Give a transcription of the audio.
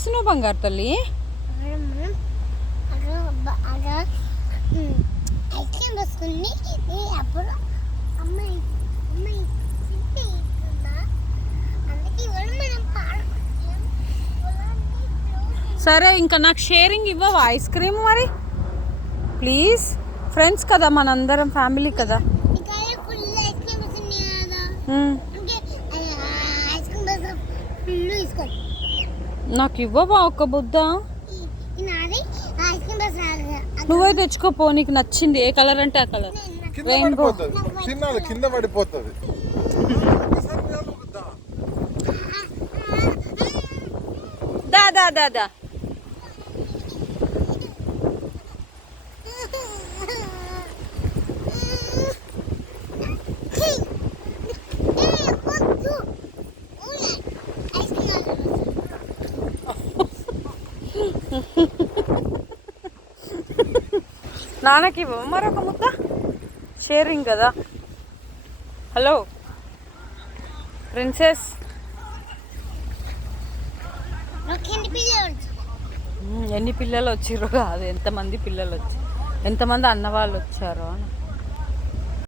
చేస్తున్నావు బంగారు తల్లి? సరే, ఇంకా నాకు షేరింగ్ ఇవ్వవా ఐస్ క్రీమ్ మరి ప్లీజ్? ఫ్రెండ్స్ కదా మనందరం, ఫ్యామిలీ కదా. నాకు ఇవ్వవా ఒక బుద్ద? నువ్వే తెచ్చుకోపో, నీకు నచ్చింది ఏ కలర్ అంటే ఆ కలర్. రెయిన్బో కింద పడిపోతుంది. దా దా దా దా. నాన్నకి మరొక ముద్ద, షేరింగ్ కదా. హలో ప్రిన్సెస్, ఎన్ని పిల్లలు వచ్చిర్రు కాదు, ఎంతమంది పిల్లలు వచ్చి, ఎంతమంది అన్నవాళ్ళు వచ్చారు అని.